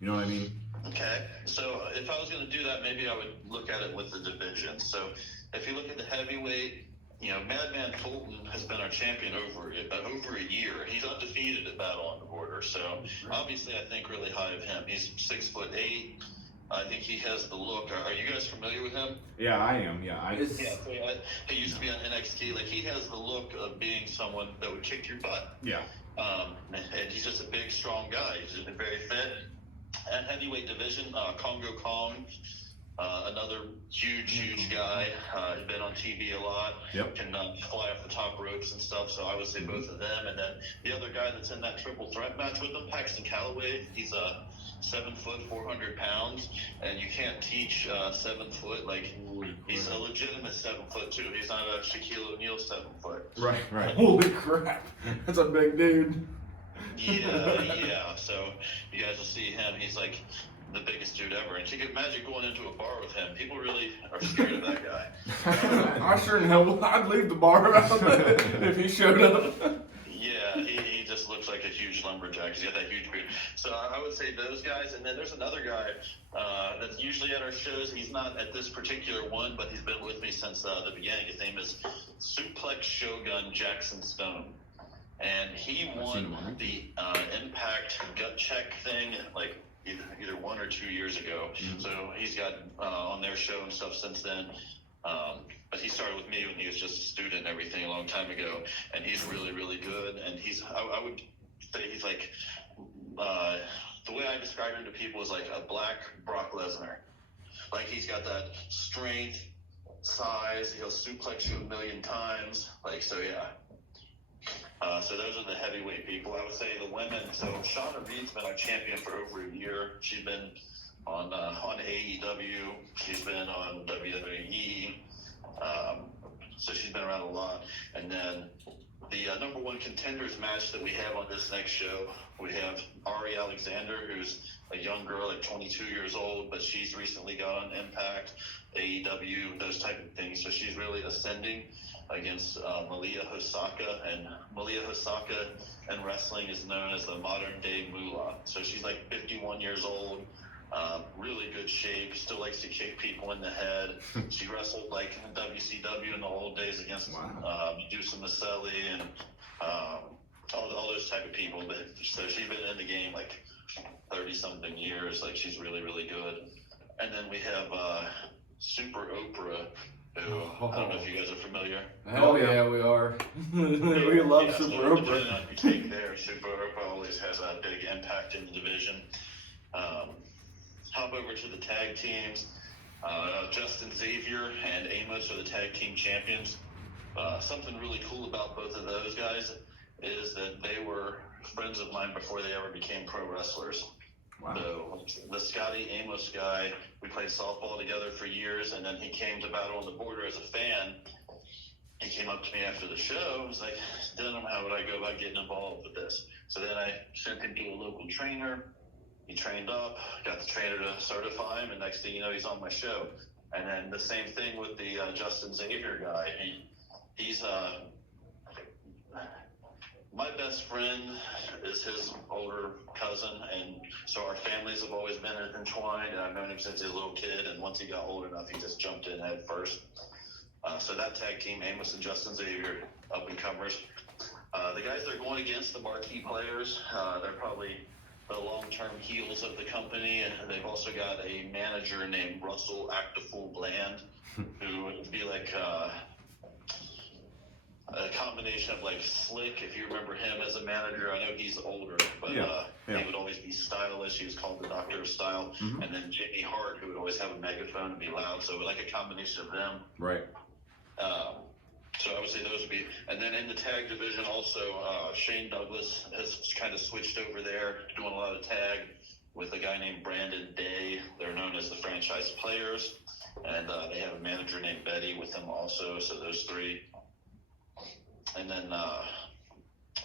You know what I mean? Okay, so if I was going to do that, maybe I would look at it with the division. So if you look at the heavyweight, Madman Fulton has been our champion over a year. He's undefeated at Battle on the Border. So obviously, I think really high of him. He's 6'8". I think he has the look. Are you guys familiar with him? Yeah, I am. Yeah, So he used to be on NXT. Like, he has the look of being someone that would kick your butt. Yeah. And he's just a big, strong guy. He's just very fit. At heavyweight division, Congo Kong, another huge guy. He's been on TV a lot. Yep. Can fly off the top ropes and stuff. So I would say both of them. And then the other guy that's in that triple threat match with him, Paxton Calloway. He's 7 foot, 400 pounds, and you can't teach 7 foot. Like, he's a legitimate 7 foot too. He's not a Shaquille O'Neal 7 foot. Right. Holy crap, that's a big dude. Yeah. So you guys will see him. He's like the biggest dude ever. And you can imagine going into a bar with him. People really are scared of that guy. I sure in hell I'd leave the bar if he showed up. Yeah, he just looks like a huge lumberjack. He's got that huge beard. So I would say those guys. And then there's another guy that's usually at our shows. He's not at this particular one, but he's been with me since the beginning. His name is Suplex Shogun Jackson Stone. And he won the Impact gut check thing like either 1 or 2 years ago. Mm-hmm. So he's got on their show and stuff since then. But he started with me when he was just a student and everything a long time ago. And he's really, really good. And I would say he's like, the way I describe him to people is like a black Brock Lesnar. Like, he's got that strength, size, he'll suplex you 1,000,000 times. Like, so yeah. So those are the heavyweight people. I would say the women. So Shauna Reed's been our champion for over a year. She's been on AEW. She's been on WWE. So she's been around a lot. And then the number one contenders match that we have on this next show, we have Ari Alexander, who's a young girl, like 22 years old, but she's recently got on Impact, AEW, those type of things. So she's really ascending against Malia Hosaka, and Malia Hosaka in wrestling is known as the modern day Moolah. So she's like 51 years old, really good shape, still likes to kick people in the head. She wrestled like in WCW in the old days against Medusa Maselli and all those type of people. But so she's been in the game like 30-something years. Like, she's really, really good. And then we have Super Oprah, who I don't know if you guys are familiar. Oh yeah, we are. We love Super Oprah. Depending on your take there, Super Oprah always has a big impact in the division. Hop over to the tag teams. Justin Xavier and Amos are the tag team champions. Something really cool about both of those guys is that they were friends of mine before they ever became pro wrestlers. Wow. So the Scotty Amos guy, we played softball together for years, and then he came to Battle on the Border as a fan. He came up to me after the show and was like, Denim, how would I go about getting involved with this? So then I sent him to a local trainer. He trained up, got the trainer to certify him, and next thing you know, he's on my show. And then the same thing with the Justin Xavier guy. He's my best friend is his older cousin, and so our families have always been entwined, and I've known him since he was a little kid, and once he got old enough, he just jumped in head first. So that tag team, Amos and Justin Xavier, up-and-comers. The guys they're going against, the marquee players, they're probably the long-term heels of the company, and they've also got a manager named Russell Actifool Bland, who would be like a combination of like Slick, if you remember him as a manager. I know he's older, but he would always be stylish. He was called the Doctor of Style. Mm-hmm. And then Jimmy Hart, who would always have a megaphone and be loud. So like a combination of them. Right. So I would say those would be. And then in the tag division also, Shane Douglas has kind of switched over there, doing a lot of tag with a guy named Brandon Day. They're known as the franchise players. And they have a manager named Betty with them also. So those three. And then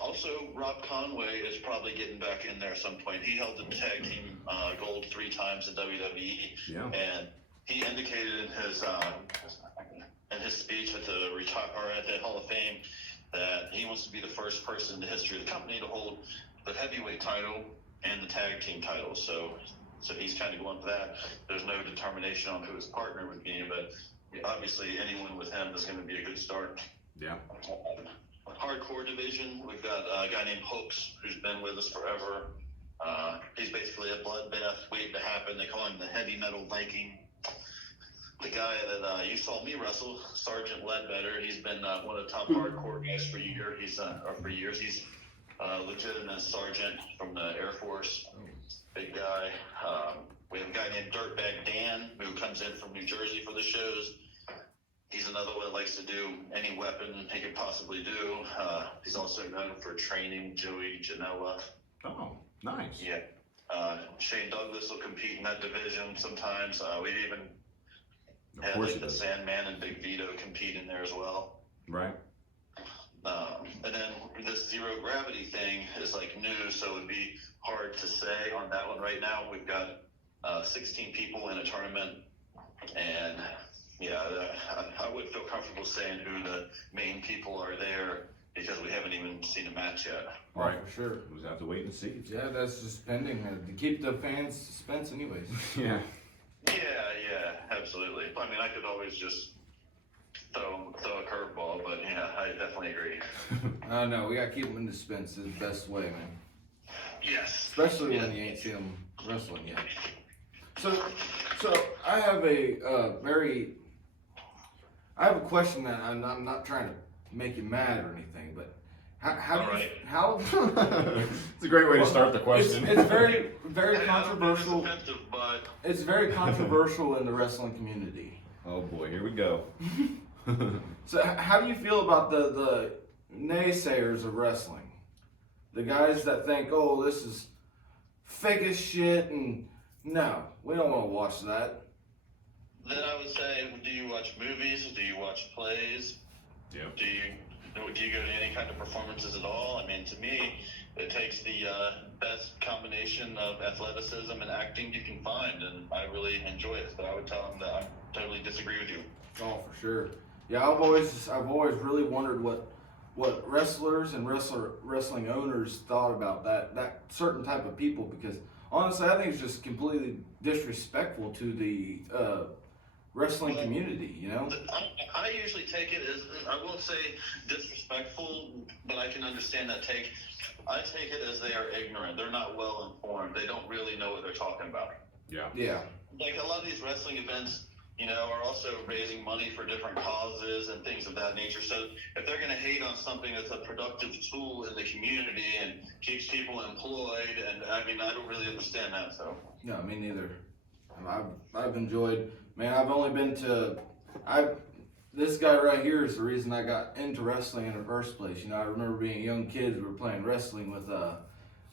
Also, Rob Conway is probably getting back in there at some point. He held the tag team gold 3 times in WWE, and he indicated in his speech at the at the Hall of Fame that he wants to be the first person in the history of the company to hold the heavyweight title and the tag team title. So he's kind of going for that. There's no determination on who his partner would be, but obviously anyone with him is going to be a good start. Yeah. Hardcore division, we've got a guy named Hooks who's been with us forever. He's basically a bloodbath waiting to happen. They call him the heavy metal Viking. The guy that you saw me wrestle, Sergeant Ledbetter, he's been one of the top hardcore guys for years. He's a legitimate sergeant from the Air Force. Big guy. We have a guy named Dirtbag Dan who comes in from New Jersey for the shows. He's another one that likes to do any weapon he could possibly do. He's also known for training Joey Janela. Oh, nice. Yeah. Shane Douglas will compete in that division sometimes. We've even had like the Sandman and Big Vito compete in there as well. Right. And then this zero gravity thing is like new, so it would be hard to say on that one right now. We've got 16 people in a tournament, and I wouldn't feel comfortable saying who the main people are there because we haven't even seen a match yet. Right, for sure. We'll just have to wait and see. Yeah, that's just pending to keep the fans suspense, anyways. Yeah. Yeah, absolutely. I mean, I could always just throw a curveball, but yeah, I definitely agree. No, we gotta keep them in suspense. Is the best way, man. Yes. Especially when you ain't seen them wrestling yet. So I have I have a question that I'm not trying to make you mad or anything, but how It's a great way to start the question. It's very controversial. But It's very controversial in the wrestling community. Oh boy, here we go. So how do you feel about the naysayers of wrestling? The guys that think, oh, this is fake as shit, and no, we don't want to watch that. Then I would say, do you watch movies? Do you watch plays? Yeah. Do you go to any kind of performances at all? I mean, to me, it takes the best combination of athleticism and acting you can find, and I really enjoy it. So I would tell them that I totally disagree with you. Oh, for sure. Yeah, I've always really wondered what wrestlers and wrestling owners thought about that certain type of people, because honestly, I think it's just completely disrespectful to the wrestling community, you know? I usually take it as, I won't say disrespectful, but I can understand that take. I take it as they are ignorant. They're not well informed. They don't really know what they're talking about. Yeah. Yeah. Like a lot of these wrestling events, are also raising money for different causes and things of that nature. So if they're going to hate on something that's a productive tool in the community and keeps people employed, and I mean, I don't really understand that. So. No, me neither. I've enjoyed, man, I've only been to, this guy right here is the reason I got into wrestling in the first place. I remember being young kids, we were playing wrestling with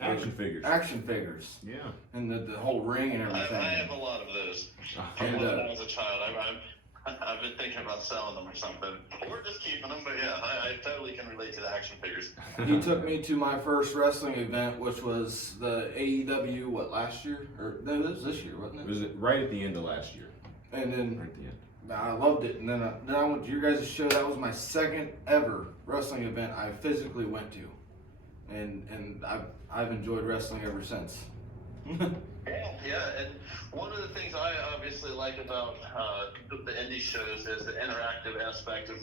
Action figures. Action figures. Yeah. And the whole ring and everything. I have a lot of those. And, when I was a child, I've been thinking about selling them or something, or just keeping them. But yeah, I totally can relate to the action figures. He took me to my first wrestling event, which was the AEW. Last year? Or no, it was this year, wasn't it? It was right at the end of last year. And then Right at the end. I loved it. And then I went to your guys' show. That was my second ever wrestling event I physically went to, and I've enjoyed wrestling ever since. Yeah, and one of the things I obviously like about the indie shows is the interactive aspect of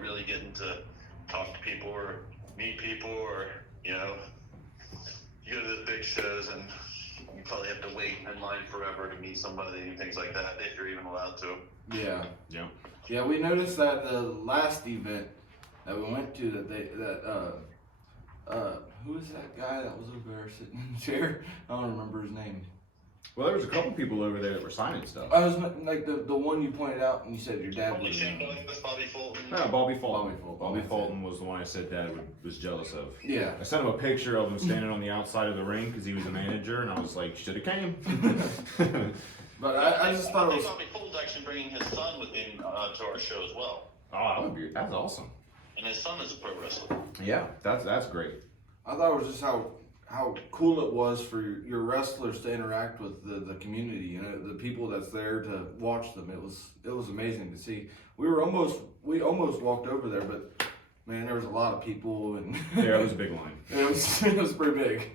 really getting to talk to people or meet people, or you go to the big shows and you probably have to wait in line forever to meet somebody and things like that, if you're even allowed to. Yeah. Yeah. Yeah, we noticed that the last event that we went to, who was that guy that was over there sitting in the chair? I don't remember his name. Well, there was a couple people over there that were signing stuff. I was like the one you pointed out and you said your dad was. Bobby Fulton. Yeah, Bobby Fulton. Bobby Fulton was the one I said Dad was jealous of. Yeah. I sent him a picture of him standing on the outside of the ring because he was a manager, and I was like, should have came. But I just thought it was. Bobby Fulton's actually bringing his son with him to our show as well. Oh, that's awesome. And his son is a pro wrestler. Yeah, that's great. I thought it was just how cool it was for your wrestlers to interact with the community, you know, the people that's there to watch them. It was amazing to see. We almost walked over there, but man, there was a lot of people, and Yeah, it was a big line. it was pretty big.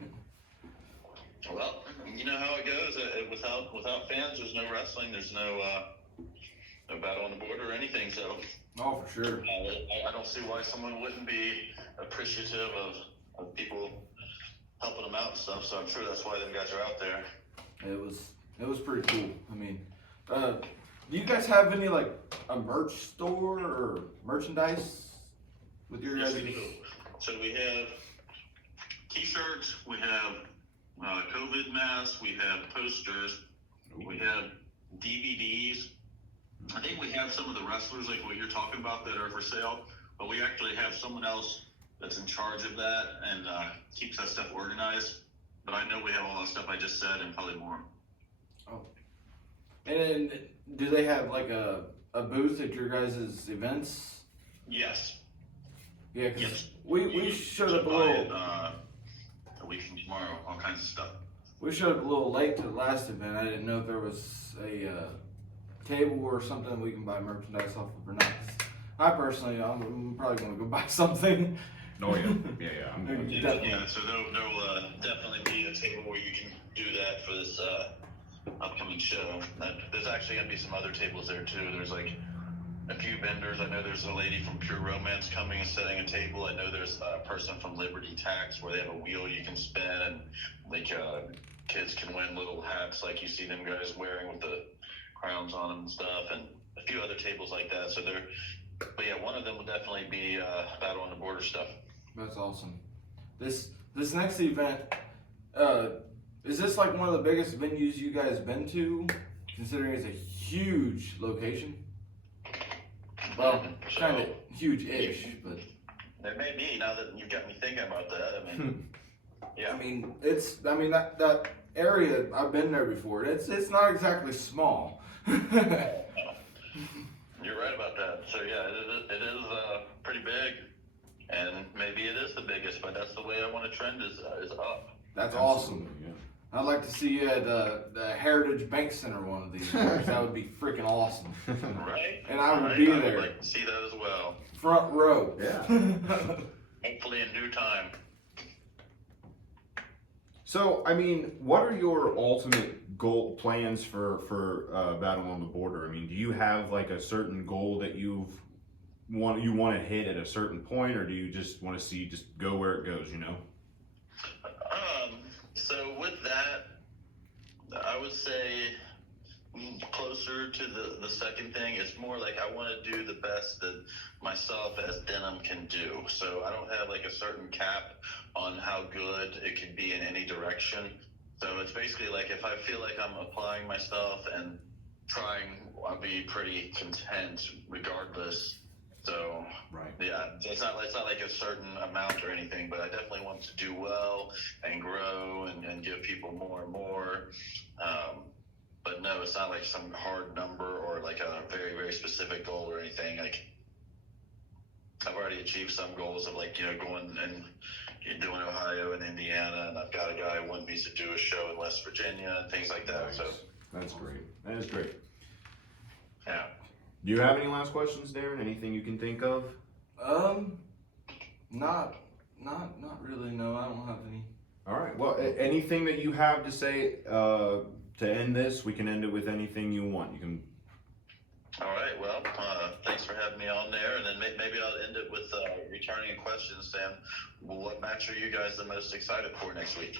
Well, you know how it goes. Without fans, there's no wrestling. There's no battle on the border or anything. So, Oh, for sure. I don't see why someone wouldn't be appreciative of people helping them out and stuff. So I'm sure that's why them guys are out there. It was pretty cool. I mean, do you guys have any like a merch store or merchandise with your Yes, guys? we do. So we have T-shirts. We have COVID masks. We have posters. We have DVDs. I think we have some of the wrestlers, like what you're talking about, that are for sale. But we actually have someone else that's in charge of that and keeps that stuff organized. But I know we have all the stuff I just said and probably more. Oh. And do they have like a booth at your guys' events? Yes. Yeah, 'cause Yes. we showed up a buy little. it, a week from tomorrow, all kinds of stuff. We showed up a little late to the last event. I didn't know if there was a table or something we can buy merchandise off of or not. I personally, I'm probably going to go buy something. Oh yeah, yeah. I'm good. Definitely. Yeah, so there'll definitely be a table where you can do that for this upcoming show. There's actually going to be some other tables there too. There's like a few vendors. I know there's a lady from Pure Romance coming and setting a table. I know there's a person from Liberty Tax where they have a wheel you can spin and like kids can win little hats like you see them guys wearing with the crowns on them and stuff, and a few other tables like that. So but yeah, one of them will definitely be Battle on the Border stuff. That's awesome. This next event, is this like one of the biggest venues you guys been to, considering it's a huge location? Well, So, kind of huge-ish, but it may be, now that you've got me thinking about that. I mean, yeah. I mean that area, I've been there before. It's not exactly small. You're right about that. So yeah, it is pretty big, and maybe it is the biggest, but that's the way I want to trend is up. That's Absolutely, awesome. Yeah. I'd like to see you at the Heritage Bank Center one of these years. That would be freaking awesome. Right? And I would Right? be I there. would like to see that as well. Front row. Yeah. Hopefully in due time. So, I mean, what are your ultimate goal plans for Battle on the Border? I mean, do you have like a certain goal that you want to hit at a certain point, or do you just want to see just go where it goes? You know. So with that, I would say closer to the second thing. It's more like I want to do the best that myself as Denim can do. So I don't have like a certain cap on how good it can be in any direction. So it's basically like if I feel like I'm applying myself and trying, I'll be pretty content regardless. So Right. yeah, it's not like a certain amount or anything, but I definitely want to do well and grow and give people more and more. But no, it's not like some hard number or like a very, very specific goal or anything. Like I've already achieved some goals of like, going and doing Ohio and Indiana, and I've got a guy who wanted me to do a show in West Virginia and things like that. Nice. So That's great. That is great. yeah. Do you have any last questions, Darren? Anything you can think of? Not really. No, I don't have any. All right. Well, anything that you have to say to end this, we can end it with anything you want. You can. All right. Well, thanks for having me on there, and then maybe I'll end it with returning a question, Sam. What match are you guys the most excited for next week?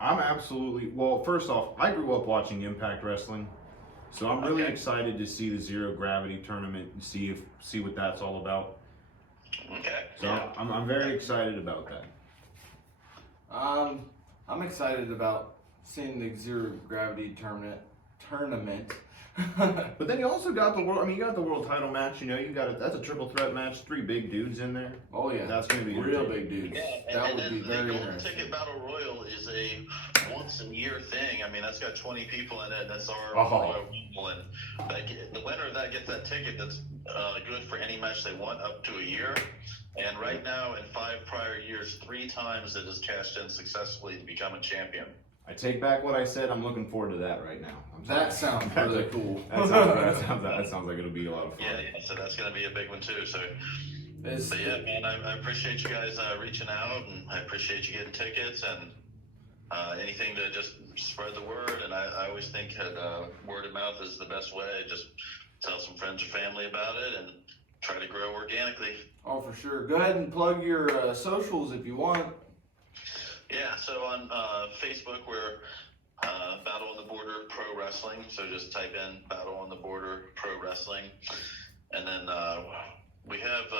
I'm absolutely well. First off, I grew up watching Impact Wrestling, so I'm really Okay. excited to see the Zero Gravity tournament and see what that's all about. Okay. So Yeah. I'm very excited about that. I'm excited about seeing the Zero Gravity tournament. tournament. But then you also got the world. I mean, you got the world title match. You know, you got that's a triple threat match. 3 big dudes in there. Oh yeah, that's gonna be real entertaining. big dudes. Yeah, that and would then be very the Golden interesting. Ticket Battle Royal is a once-a-year thing. I mean, that's got 20 people in it, and that's our Oh. Royal Rumble. And the winner of that gets that ticket that's good for any match they want up to a year. And right now, in 5 prior years, 3 times it has cashed in successfully to become a champion. I take back what I said. I'm looking forward to that right now. That sounds really cool. That sounds like it'll be a lot of fun. Yeah, so that's going to be a big one too. So, It's- but yeah, man, I appreciate you guys reaching out, and I appreciate you getting tickets and anything to just spread the word. And I always think that word of mouth is the best way. Just tell some friends or family about it and try to grow organically. Oh, for sure. Go ahead and plug your socials if you want. Yeah, so on Facebook, we're Battle on the Border Pro Wrestling. So just type in Battle on the Border Pro Wrestling. And then we have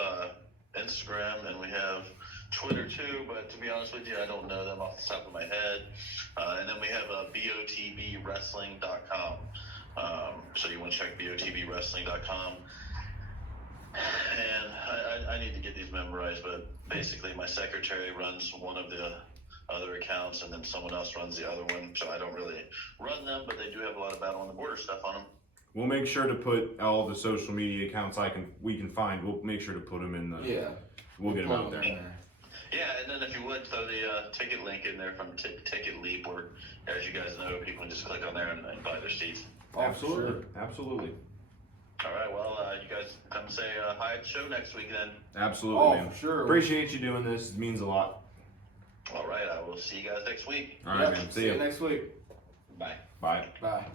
Instagram and we have Twitter too, but to be honest with you, I don't know them off the top of my head. And then we have botbwrestling.com. So you want to check botbwrestling.com. And I need to get these memorized, but basically my secretary runs one of the other accounts, and then someone else runs the other one. So I don't really run them, but they do have a lot of Battle on the Border stuff on them. We'll make sure to put all the social media accounts we can find. We'll make sure to put them in the. Yeah. We'll get them out there. Yeah, and then if you would throw the ticket link in there from Ticket Leap, or as you guys know, people can just click on there and buy their seats. Absolutely. Absolutely. All right, well, you guys come say hi at the show next week then. Absolutely, Oh, man. for sure. Appreciate you doing this. It means a lot. All right, I will see you guys next week. All right, man. See you next week. Bye. Bye. Bye.